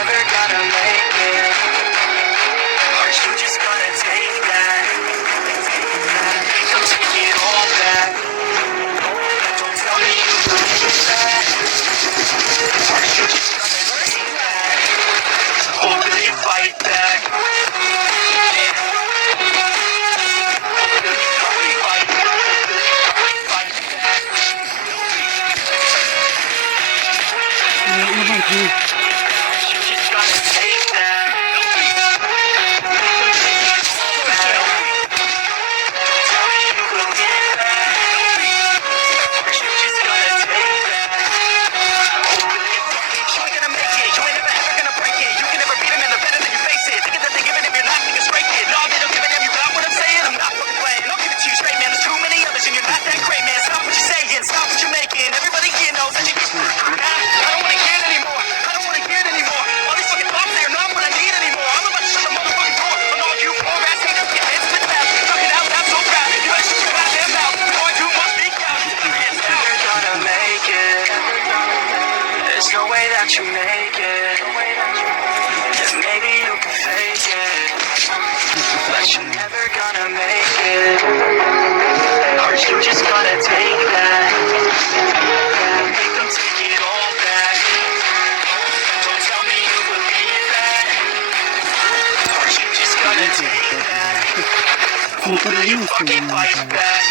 never gonna make it? Are you just gonna take that? Don't take it all back. Don't tell me you believe that. Are you just gonna take that? Or will you fight back? There's no way that you make it. And maybe you can fake it, but you're never gonna make it. Are you just gonna take that? Make them take it all back. Don't tell me you believe that. Are you just gonna take that? Or will you fucking fight back?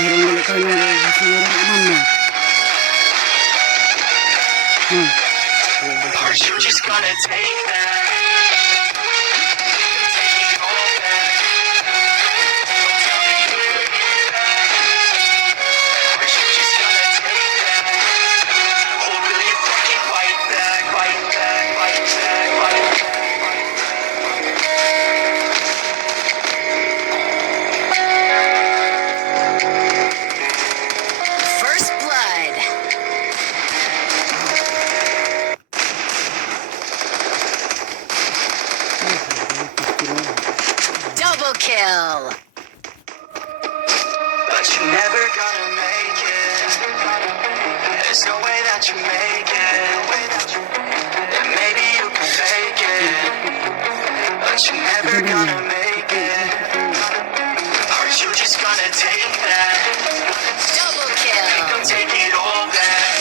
Meron tayo ng siguro naman na. Are you just gonna take that? First blood. Double kill. But you're never gonna make it. There's no way that you make it. And maybe you can fake it, but you're never gonna make it. Are you just gonna take that? Double kill. Don't take it all back.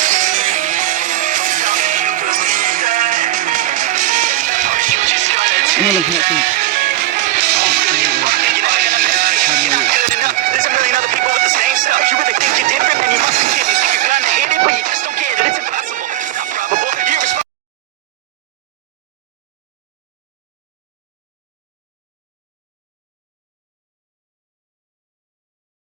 Don't tell me you believe that. Are you just gonna take that?